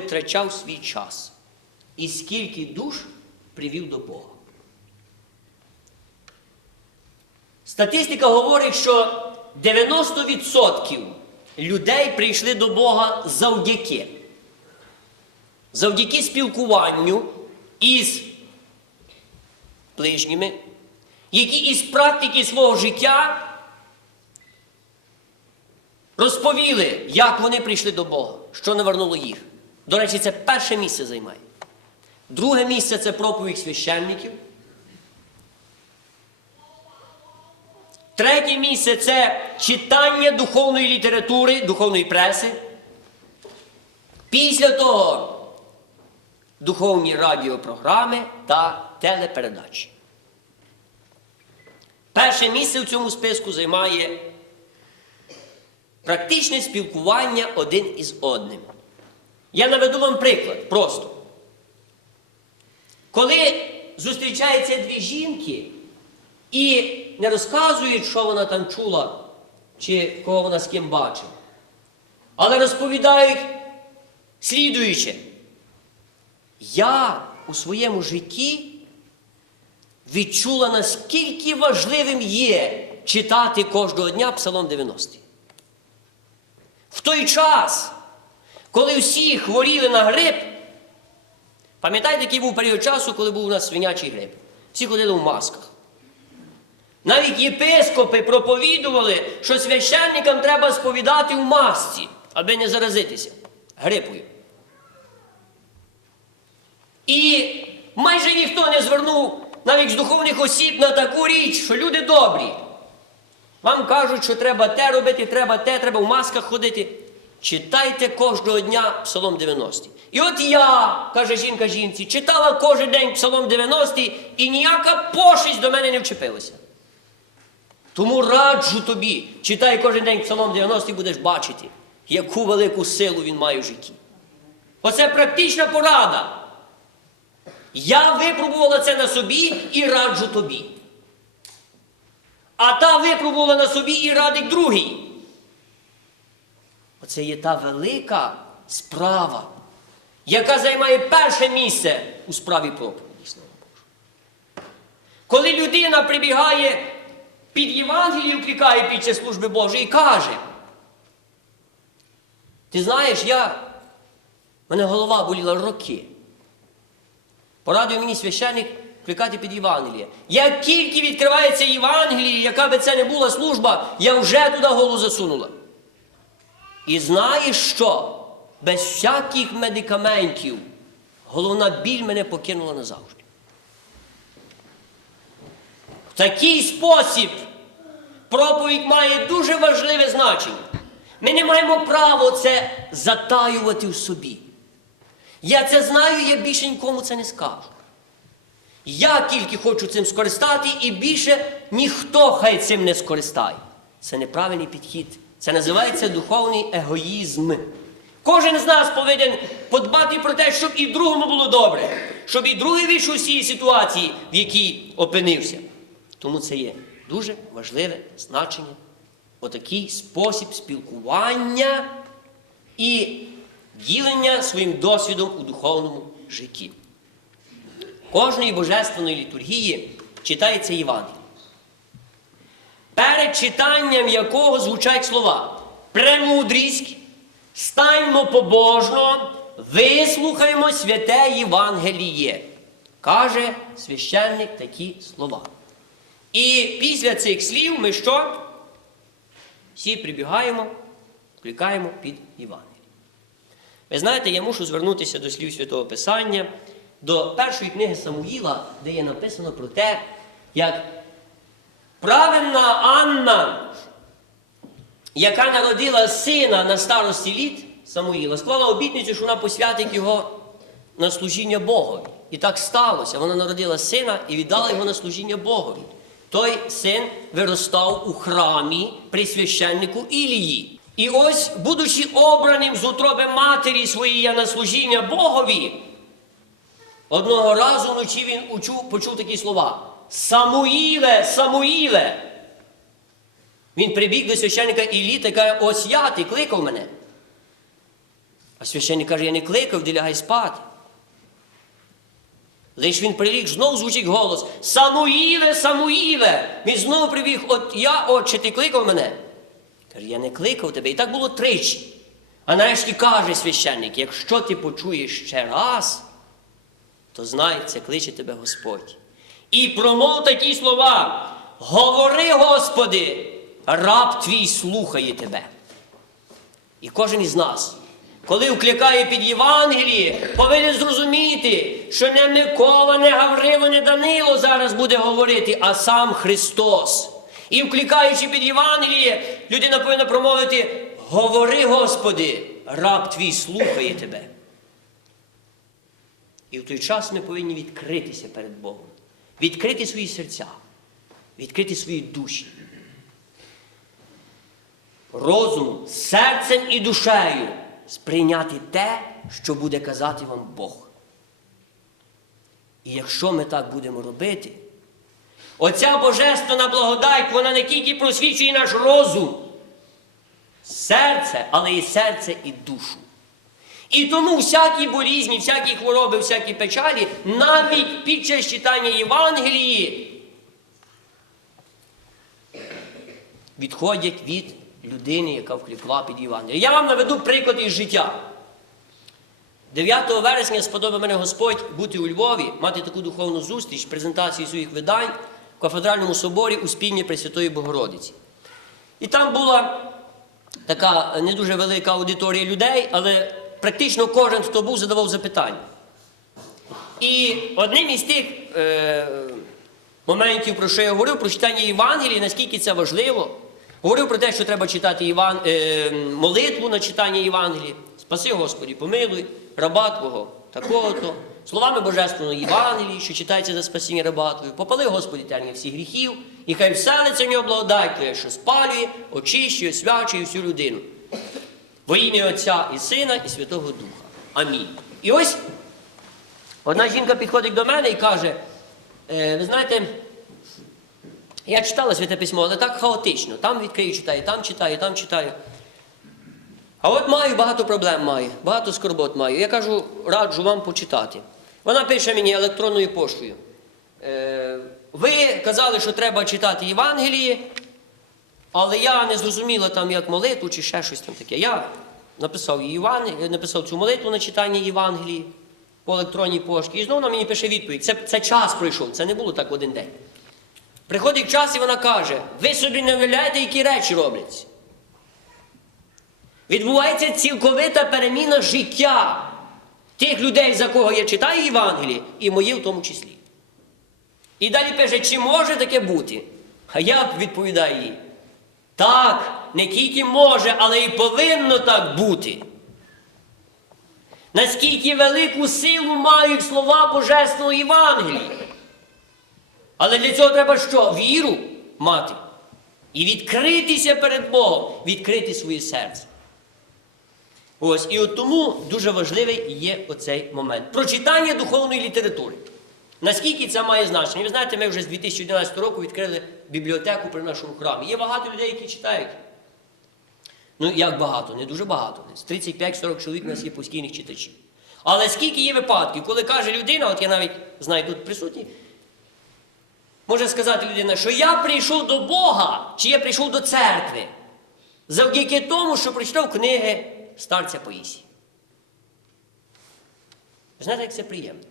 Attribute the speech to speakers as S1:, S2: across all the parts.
S1: витрачав свій час і скільки душ привів до Бога. Статистика говорить, що 90% людей прийшли до Бога завдяки. Завдяки спілкуванню із ближніми, які із практики свого життя розповіли, як вони прийшли до Бога, що навернуло їх. До речі, це перше місце займає. Друге місце це проповідь священників. Третє місце це читання духовної літератури, духовної преси. Після того духовні радіопрограми та телепередачі. Перше місце в цьому списку займає практичне спілкування один із одним. Я наведу вам приклад просто. Коли зустрічаються дві жінки і не розказують, що вона там чула, чи кого вона з ким бачила, але розповідають слідуюче. Я у своєму житті відчула, наскільки важливим є читати кожного дня Псалом 90. В той час, коли всі хворіли на грип, пам'ятаєте, який був період часу, коли був у нас свинячий грип? Всі ходили в масках. Навіть єпископи проповідували, що священникам треба сповідати в масці, аби не заразитися грипою. І майже ніхто не звернув навіть з духовних осіб на таку річ, що люди добрі. Вам кажуть, що треба те робити, треба те, треба в масках ходити. Читайте кожного дня Псалом 90. І от я, каже жінка жінці, читала кожен день Псалом 90 і ніяка пошість до мене не вчепилася. Тому раджу тобі, читай кожен день Псалом 90 і будеш бачити, яку велику силу він має в житті. Оце практична порада. Я випробувала це на собі і раджу тобі. А та випробувала на собі і радить другий. Оце є та велика справа, яка займає перше місце у справі проповіді, слава Божу. Коли людина прибігає під Євангелієм, клікає під час служби Божої і каже, ти знаєш, я, мене голова боліла роки. Порадив мені священник кликати під Євангеліє. Як тільки відкривається Євангеліє, яка би це не була служба, я вже туди голову засунула. І знаєш що? Без всяких медикаментів головна біль мене покинула назавжди. В такий спосіб проповідь має дуже важливе значення. Ми не маємо права це затаювати в собі. Я це знаю, я більше нікому це не скажу. Я тільки хочу цим скористати, і більше ніхто хай цим не скористає. Це неправильний підхід. Це називається духовний егоїзм. Кожен з нас повинен подбати про те, щоб і другому було добре, щоб і другий вийшов з цієї ситуації, в якій опинився. Тому це є дуже важливе значення, отакий спосіб спілкування і ділення своїм досвідом у духовному житті. Кожної божественної літургії читається Євангеліє. Перед читанням якого звучать слова премудрість, станьмо побожно, вислухаймо святе Євангеліє. Каже священник такі слова. І після цих слів ми що? Всі прибігаємо, кликаємо під Євангеліє. Ви знаєте, я мушу звернутися до слів Святого Писання, до першої книги Самуїла, де є написано про те, як правильна Анна, яка народила сина на старості літ Самуїла, склала обітницю, що вона посвятить його на служіння Богові. І так сталося. Вона народила сина і віддала його на служіння Богові. Той син виростав у храмі при священнику Ілії. І ось, будучи обраним з утроби матері своєї на служіння Богові, одного разу вночі він почув такі слова: Самуїле, Самуїле! Він прибіг до священника Іллі та каже, ось я, ти кликав мене. А священник каже, я не кликав, де лягай спати. Лиш він приліг, знов звучить голос Самуїле, Самуїле! Він знову прибіг, от я, отче, ти кликав мене. Каже, я не кликав тебе. І так було тричі. А нарешті каже священник, якщо ти почуєш ще раз, то знай, це кличе тебе Господь. І промов такі слова: Говори, Господи, раб твій слухає тебе. І кожен із нас, коли вкликає під Євангеліє, повинен зрозуміти, що не Микола, не Гаврило, не Данило зараз буде говорити, а сам Христос. І вкликаючи під Євангеліє, людина повинна промовити: Говори, Господи, раб твій слухає тебе. І в той час ми повинні відкритися перед Богом, відкрити свої серця, відкрити свої душі. Розумом, серцем і душею сприйняти те, що буде казати вам Бог. І якщо ми так будемо робити, оця божественна благодать, вона не тільки просвічує наш розум, серце, але і серце, і душу. І тому всякі болізні, всякі хвороби, всякі печалі, навіть під час читання Євангелії відходять від людини, яка вкликла під Євангеліє. Я вам наведу приклад із життя. 9 вересня сподобав мене Господь бути у Львові, мати таку духовну зустріч, презентацію своїх видань в кафедральному соборі у спільні Пресвятої Богородиці. І там була така не дуже велика аудиторія людей, але практично кожен, хто був, задавав запитання. І одним із тих е, моментів, про що я говорив, про читання Євангелії, наскільки це важливо, говорив про те, що треба читати Іван, е, молитву на читання Євангелії. Спаси Господі, помилуй, раба Твого, такого-то. Словами Божественного Євангелії, що читається за спасіння раба Твого. Попали, Господі, терні всіх гріхів, і хай вселиться в нього благодать Твоя, що спалює, очищує, освячує всю людину. Во ім'я Отця і Сина, і Святого Духа. Амінь. І ось одна жінка підходить до мене і каже: «Е, ви знаєте, я читала святе письмо, але так хаотично. Там відкрию, читаю, там читаю, там читаю. А от маю багато проблем маю, багато скорбот маю. Я кажу, раджу вам почитати. Вона пише мені електронною поштою. Е, ви казали, що треба читати Євангеліє, але я не зрозуміла там як молитву чи ще щось там таке. Я написав, їй Євангеліє, написав цю молитву на читання Євангелії по електронній пошті. І знову вона мені пише відповідь. Це, це час пройшов, це не було так один день. Приходить час і вона каже: ви собі не уявляєте, які речі робляться. Відбувається цілковита переміна життя тих людей, за кого я читаю Євангеліє, і моє в тому числі. І далі пише, чи може таке бути? А я відповідаю їй. Так, не тільки може, але і повинно так бути. Наскільки велику силу мають слова Божественного Євангелія. Але для цього треба що? Віру мати. І відкритися перед Богом, відкрити своє серце. Ось, і от тому дуже важливий є оцей момент. Прочитання духовної літератури. Наскільки це має значення? Ви знаєте, ми вже з 2011 року відкрили бібліотеку при нашому храмі. Є багато людей, які читають. Ну, як багато? Не дуже багато. Десь 35-40 чоловік у нас є постійних читачів. Але скільки є випадків, коли каже людина, от я навіть знаю тут присутній, може сказати людина, що я прийшов до Бога, чи я прийшов до церкви, завдяки тому, що прочитав книги старця Поїсі. Знаєте, як це приємно?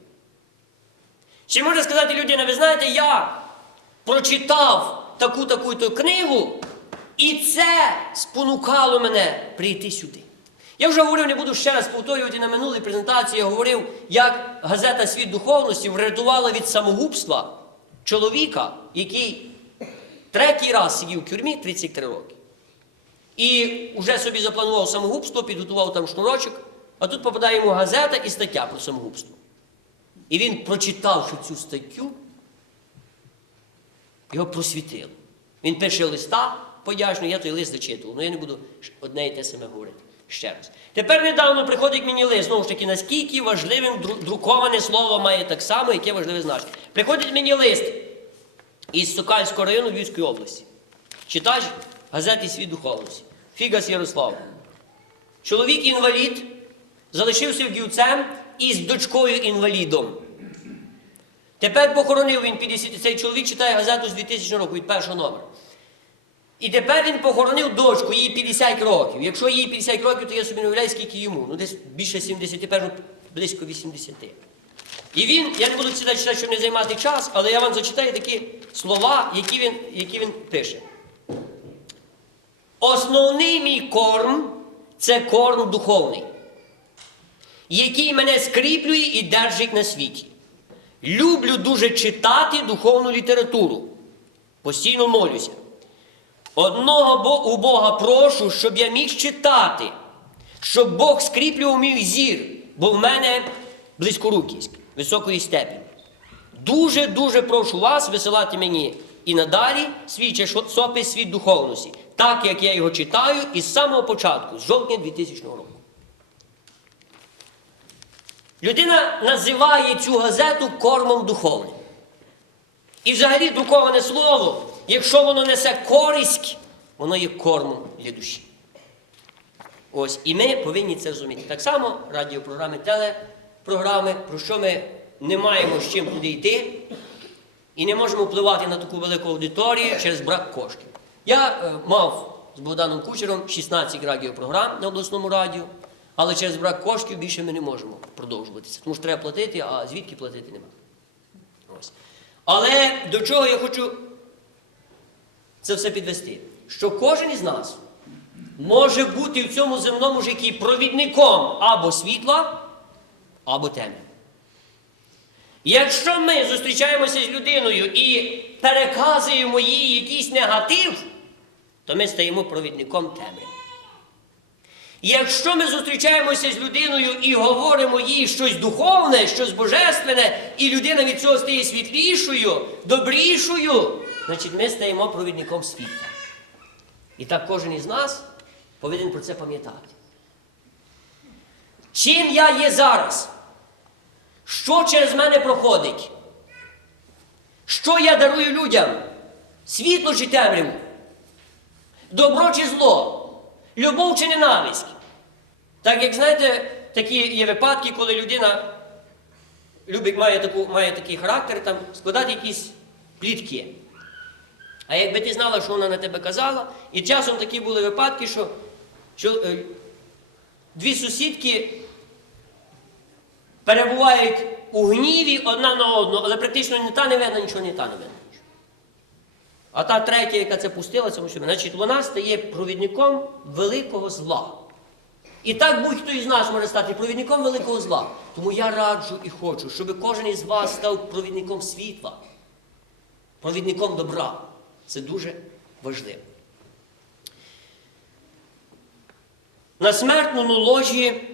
S1: Чи може сказати людина, ви знаєте, я прочитав таку таку то книгу, і це спонукало мене прийти сюди. Я вже говорив, не буду ще раз повторювати на минулій презентації, я говорив, як газета Світ духовності врятувала від самогубства чоловіка, який третій раз сидів в тюрмі 33 роки. І вже собі запланував самогубство, підготував там шнурочок, а тут попадає йому газета і стаття про самогубство. І він, прочитавши цю статтю, його просвітило. Він пише листа подячно, я той лист зачитував, але я не буду одне і те саме говорити. Ще раз. Тепер недавно приходить мені лист, знову ж таки, наскільки важливим друковане слово має так само, яке важливе значення. Приходить мені лист із Сокальського району Львівської області. Читач газети Світ духовності. Фігас Ярослав. Чоловік інвалід залишився вдівцем із дочкою інвалідом. Тепер похоронив він 50, цей чоловік читає газету з 2000 року від першого номера. І тепер він похоронив дочку, їй 50 років. Якщо їй 50 років, то я собі не уявляю, скільки йому. Ну, десь більше 70, певно, близько 80. І він, я не буду читати, щоб не займати час, але я вам зачитаю такі слова, які він, які він пише. Основний мій корм це корм духовний, який мене скріплює і держить на світі. Люблю дуже читати духовну літературу. Постійно молюся. Одного Бо- у Бога прошу, щоб я міг читати, щоб Бог скріплював мій зір, бо в мене близькорукість високої степені. Дуже-дуже прошу вас висилати мені і надалі свій часопис світ духовності, так як я його читаю із самого початку, з жовтня 2000 року. Людина називає цю газету кормом духовним. І взагалі друковане слово, якщо воно несе користь, воно є кормом для душі. Ось, і ми повинні це розуміти. Так само радіопрограми, телепрограми, про що ми не маємо з чим туди йти, і не можемо впливати на таку велику аудиторію через брак коштів. Я е, мав з Богданом Кучером 16 радіопрограм на обласному радіо, але через брак коштів більше ми не можемо продовжувати це. Тому що треба платити, а звідки платити немає. Ось. Але до чого я хочу це все підвести? Що кожен із нас може бути в цьому земному житті провідником або світла, або темряви. Якщо ми зустрічаємося з людиною і переказуємо їй якийсь негатив, то ми стаємо провідником темряви. Якщо ми зустрічаємося з людиною і говоримо їй щось духовне, щось божественне, і людина від цього стає світлішою, добрішою, значить ми стаємо провідником світла. І так кожен із нас повинен про це пам'ятати. Чим я є зараз? Що через мене проходить? Що я дарую людям? Світло чи темряву? Добро чи зло? Любов чи ненависть? Так як знаєте, такі є випадки, коли людина любить, має, таку, має такий характер, там, складати якісь плітки. А якби ти знала, що вона на тебе казала, і часом такі були випадки, що, що е, дві сусідки перебувають у гніві одна на одну, але практично ні та не видно, нічого, ні та не видно. А та третя, яка це пустила, це мусить, значить вона стає провідником великого зла. І так будь-хто із нас може стати провідником великого зла. Тому я раджу і хочу, щоб кожен із вас став провідником світла, провідником добра. Це дуже важливо. На смертному ложі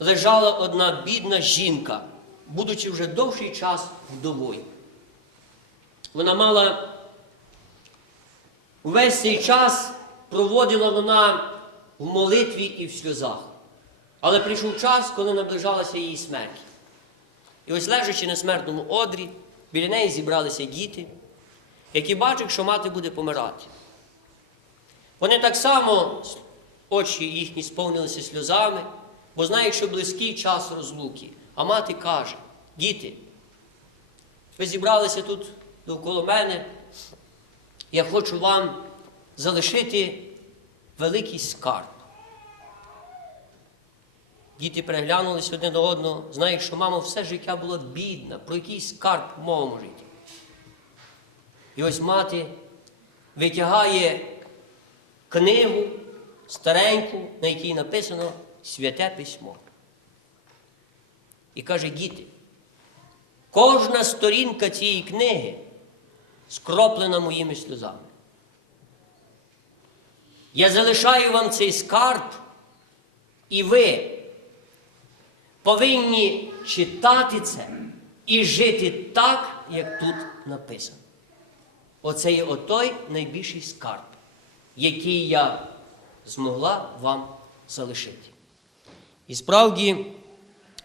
S1: лежала одна бідна жінка, будучи вже довший час вдовою. Вона мала увесь цей час проводила вона в молитві і в сльозах. Але прийшов час, коли наближалася її смерть. І ось лежачи на смертному одрі, біля неї зібралися діти, які бачать, що мати буде помирати. Вони так само, очі їхні сповнилися сльозами, бо знають, що близький час розлуки. А мати каже: діти, ви зібралися тут довкола мене, я хочу вам залишити великий скарб. Діти переглянулися один до одного, знають, що мама все життя була бідна, про який скарб в моєму житті. І ось мати витягає книгу стареньку, на якій написано Святе письмо. І каже, діти, кожна сторінка цієї книги скроплена моїми сльозами. Я залишаю вам цей скарб, і ви повинні читати це і жити так, як тут написано. Оце є отой найбільший скарб, який я змогла вам залишити. І справді,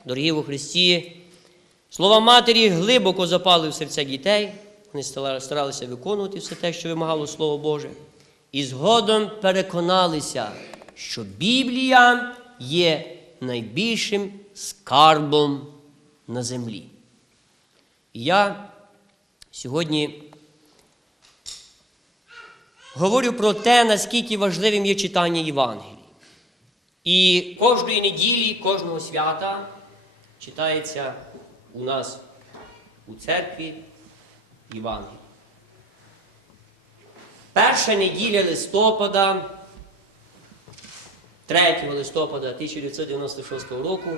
S1: дорогі у Христі, слова матері глибоко запали в серця дітей, вони старалися виконувати все те, що вимагало Слово Боже, і згодом переконалися, що Біблія є найбільшим скарбом на землі. І я сьогодні говорю про те, наскільки важливим є читання Євангелії. І кожної неділі, кожного свята читається у нас у церкві Євангелії. Перша неділя листопада, 3 листопада 1996 року,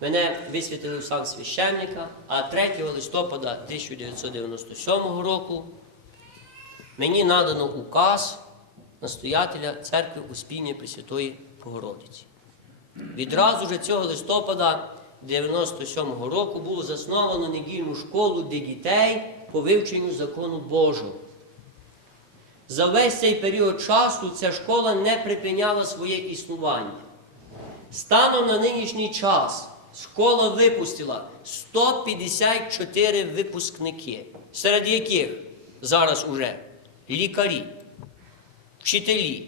S1: мене висвятили в сан священника, а 3 листопада 1997 року мені надано указ настоятеля церкви Успіння Пресвятої Богородиці. Відразу ж цього листопада 97-го року було засновано недільну школу для дітей по вивченню закону Божого. За весь цей період часу ця школа не припиняла своє існування. Станом на нинішній час школа випустила 154 випускники, серед яких зараз уже лікарі, вчителі,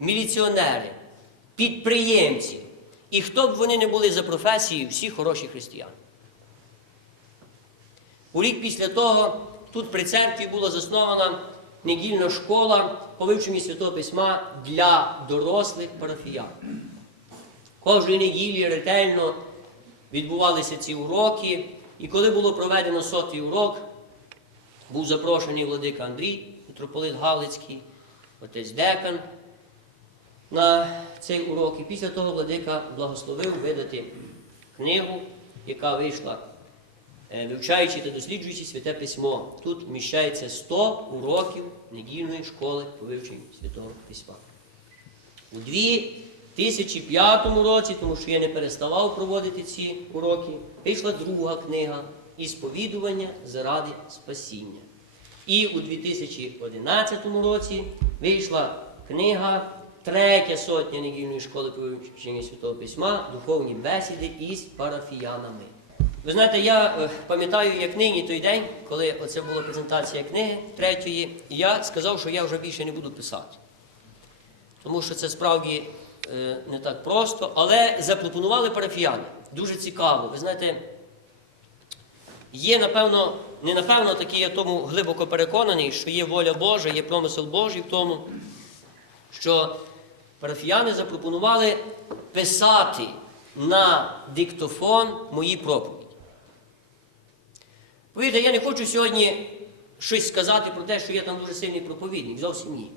S1: міліціонери, підприємці. І хто б вони не були за професією, всі хороші християни. У рік після того тут при церкві була заснована недільна школа по вивченню Святого Письма для дорослих парафіян. Кожної неділі ретельно відбувалися ці уроки, і коли було проведено сотий урок, був запрошений владика Андрій, митрополит Галицький, отець Декан на цей урок. І після того владика благословив видати книгу, яка вийшла, вивчаючи та досліджуючи святе письмо. Тут вміщається 100 уроків недільної школи по вивченню святого письма. У 2005 році, тому що я не переставав проводити ці уроки, вийшла друга книга Ісповідування заради спасіння. І у 2011 році вийшла книга Третя сотня недільної школи по вивченню Святого Письма Духовні бесіди із парафіянами. Ви знаєте, я е, пам'ятаю, як нині той день, коли оце була презентація книги третьої, і я сказав, що я вже більше не буду писати. Тому що це справді е, не так просто, але запропонували парафіяни. Дуже цікаво. Ви знаєте, є, напевно, не напевно, такий я тому глибоко переконаний, що є воля Божа, є промисел Божий в тому, що парафіяни запропонували писати на диктофон мої проповіді. Повірте, я не хочу сьогодні щось сказати про те, що я там дуже сильний проповідник. Зовсім ні.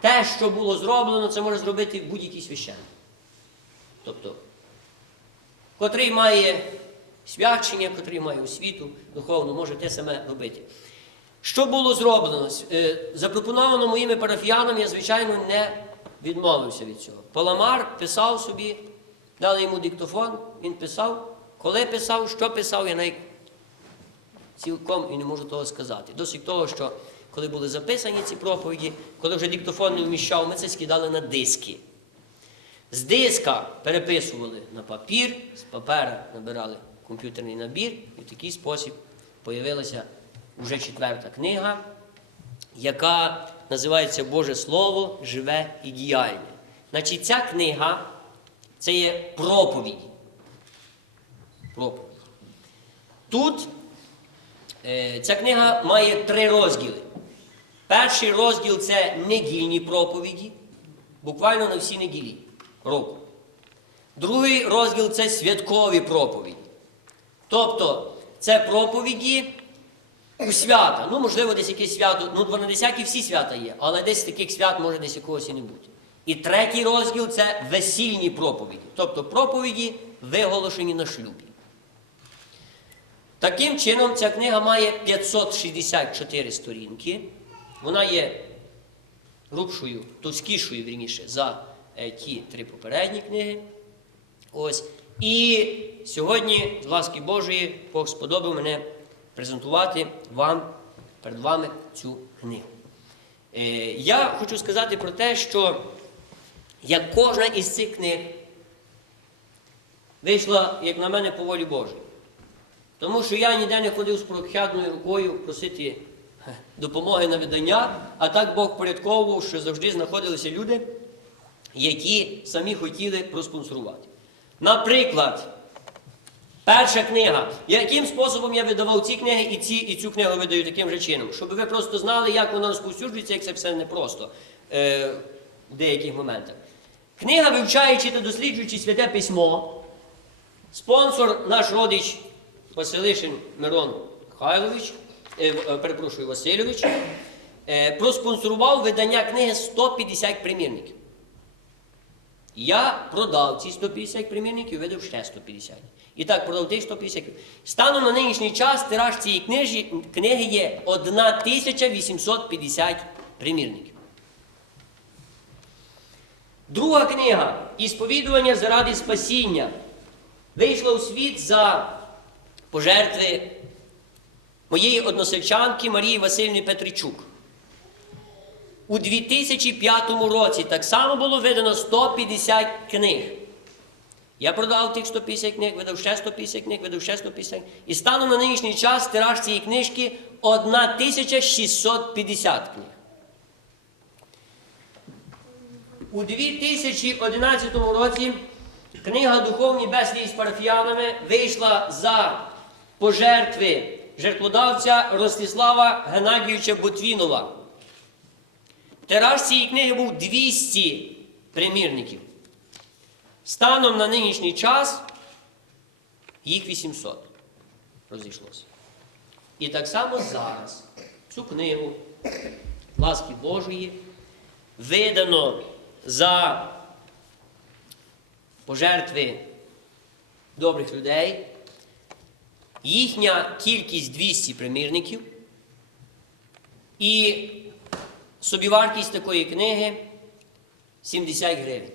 S1: Те, що було зроблено, це може зробити будь-який священник. Тобто, котрий має свячення, котрий має освіту духовну, може те саме робити. Що було зроблено? Е, Запропоновано моїми парафіянами, я, звичайно, не відмовився від цього. Паламар писав собі, дали йому диктофон, він писав. Коли писав, що писав, я навіть цілком і не можу того сказати. Досить того, що коли були записані ці проповіді, коли вже диктофон не вміщав, ми це скидали на диски. З диска переписували на папір, з папера набирали комп'ютерний набір, і в такий спосіб появилася вже четверта книга, яка називається Боже Слово живе і діяльне. Значить, ця книга це є проповіді. Проповіді. Тут ця книга має три розділи. Перший розділ це недільні проповіді, буквально на всі неділі року. Другий розділ це святкові проповіді. Тобто це проповіді у свята. Ну, можливо, десь якесь свято, ну, 12 всі свята є, але десь таких свят може десь якогось і не бути. І третій розділ це весільні проповіді. Тобто проповіді, виголошені на шлюбі. Таким чином, ця книга має 564 сторінки. Вона є грубшою, товстішою, вірніше, за е, ті три попередні книги. Ось. І сьогодні, з ласки Божої, Бог сподобав мене презентувати вам перед вами цю книгу. Е, я хочу сказати про те, що як кожна із цих книг вийшла, як на мене, по волі Божій. Тому що я ніде не ходив з прохядною рукою просити допомоги на видання, а так Бог порядковував, що завжди знаходилися люди, які самі хотіли проспонсорувати. Наприклад, перша книга. Яким способом я видавав ці книги і, ці, і цю книгу видаю таким же чином? Щоб ви просто знали, як вона розповсюджується, як це все непросто е, в деяких моментах. Книга, вивчаючи та досліджуючи святе письмо, спонсор наш родич Василишин Мирон Михайлович, е, е, перепрошую, Васильович, е, проспонсорував видання книги 150 примірників. Я продав ці 150 примірників, видав ще 150. І так продав тих 150. Станом на нинішній час тираж цієї книжі, книги є 1850 примірників. Друга книга Ісповідування заради спасіння вийшла у світ за пожертви моєї односельчанки Марії Васильівни Петричук. У 2005 році так само було видано 150 книг. Я продав тих 150 книг, видав ще 150 книг, видав ще 150. І станом на нинішній час тираж цієї книжки 1650 книг. У 2011 році книга Духовні бесіди з парафіянами вийшла за пожертви жертводавця Ростислава Геннадійовича Ботвінова. Тираж цієї книги був 200 примірників. Станом на нинішній час їх 800 розійшлося. І так само зараз цю книгу ласки Божої видано за пожертви добрих людей. Їхня кількість 200 примірників. І собівартість такої книги 70 гривень.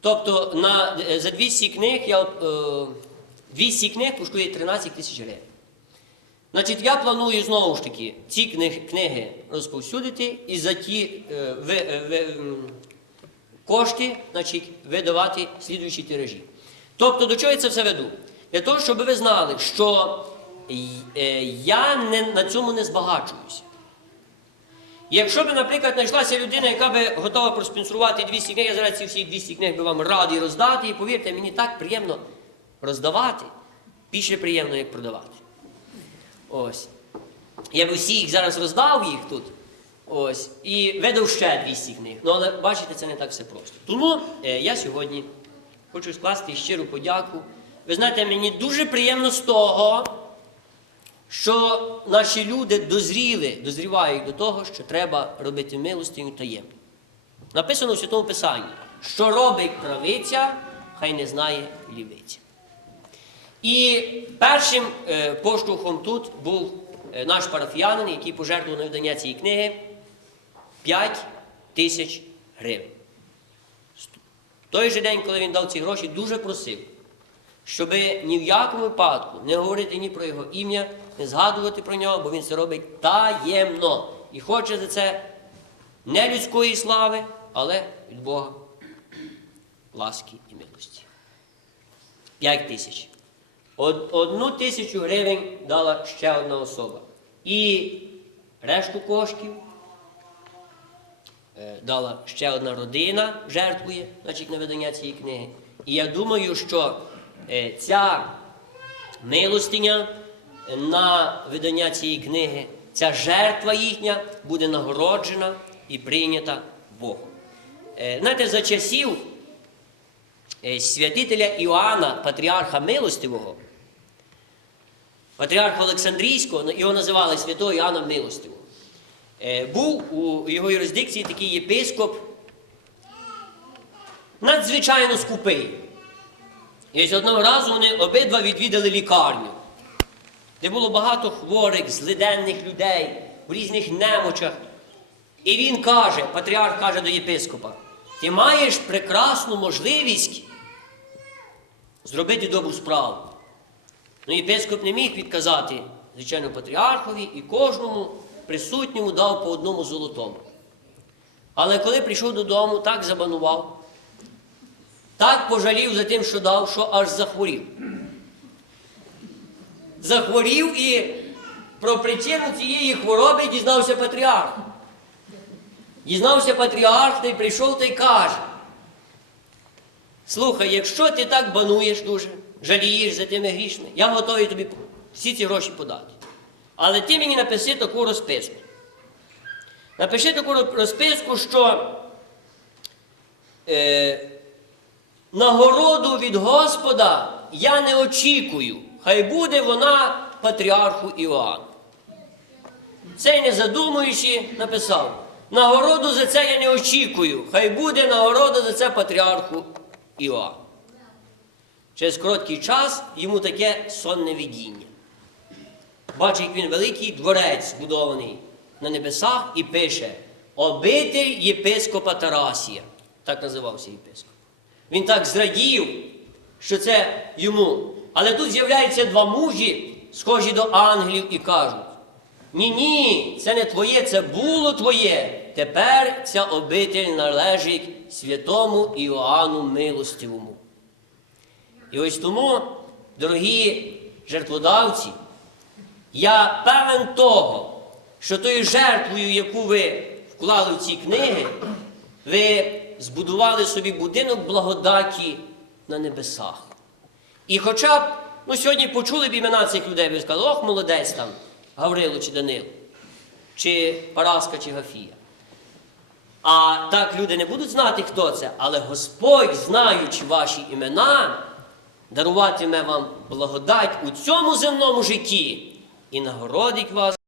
S1: Тобто на, е, за 200 книг я, е, 200 книг коштує 13 тисяч гривень. Значить, я планую знову ж таки ці книги, книги розповсюдити і за ті е, ви, е, ви, кошти значить, видавати слідуючі тиражі. Тобто, до чого я це все веду? Для того, щоб ви знали, що е, я не, на цьому не збагачуюся. Якщо б, наприклад, знайшлася людина, яка би готова проспонсорувати 200 книг, я зараз ці всі 200 книг би вам радий роздати, і повірте, мені так приємно роздавати, більше приємно, як продавати. Ось. Я б всі їх зараз роздав їх тут. Ось. І видав ще 200 книг. Ну, але бачите, це не так все просто. Тому е, я сьогодні хочу скласти щиру подяку. Ви знаєте, мені дуже приємно з того, що наші люди дозріли, дозрівають до того, що треба робити милостиню таємно. Написано в Святому Писанні, що робить правиця, хай не знає лівиця. І першим е, поштовхом тут був е, наш парафіянин, який пожертвував на видання цієї книги 5 тисяч гривень. В той же день, коли він дав ці гроші, дуже просив, щоб ні в якому випадку не говорити ні про його ім'я, не згадувати про нього, бо він це робить таємно. І хоче за це не людської слави, але від Бога ласки і милості. 5 тисяч. Од- Одну тисячу гривень дала ще одна особа. І решту коштів е, дала ще одна родина, жертвує значить, на видання цієї книги. І я думаю, що ця милостиня на видання цієї книги, ця жертва їхня буде нагороджена і прийнята Богом. Е, Знаєте, за часів е, святителя Іоанна, патріарха Милостивого, патріарха Олександрійського, його називали святого Іоанна Милостивого. Е, Був у його юрисдикції такий єпископ надзвичайно скупий. І ось одного разу вони обидва відвідали лікарню, де було багато хворих, злиденних людей в різних немочах. І він каже, патріарх каже до єпископа, ти маєш прекрасну можливість зробити добру справу. Ну, єпископ не міг відказати, звичайно, патріархові і кожному присутньому дав по одному золотому. Але коли прийшов додому, так забанував, так пожалів за тим, що дав, що аж захворів. Захворів і про причину цієї хвороби дізнався патріарх. Дізнався патріарх, та й прийшов та й каже. Слухай, якщо ти так бануєш дуже, жалієш за тими грішми, я готовий тобі всі ці гроші подати. Але ти мені напиши таку розписку. Напиши таку розписку, що е, нагороду від Господа я не очікую. Хай буде вона патріарху Іоанну. Цей не задумуючи, написав: нагороду за це я не очікую. Хай буде нагорода за це патріарху Іоанну. Через короткий час йому таке сонне видіння. Бачить, як він великий дворець збудований на небесах і пише Обитель єпископа Тарасія. Так називався єпископ. Він так зрадів, що це йому. Але тут з'являються два мужі, схожі до ангелів, і кажуть: ні, ні, це не твоє, це було твоє. Тепер ця обитель належить святому Іоанну Милостивому. І ось тому, дорогі жертводавці, я певен того, що тою жертвою, яку ви вклали в ці книги, ви збудували собі будинок благодаті на небесах. І хоча б, ну сьогодні почули б імена цих людей, ви сказали, ох, молодець там, Гаврило чи Данило, чи Параска, чи Гафія. А так люди не будуть знати, хто це, але Господь, знаючи ваші імена, даруватиме вам благодать у цьому земному житті і нагородить вас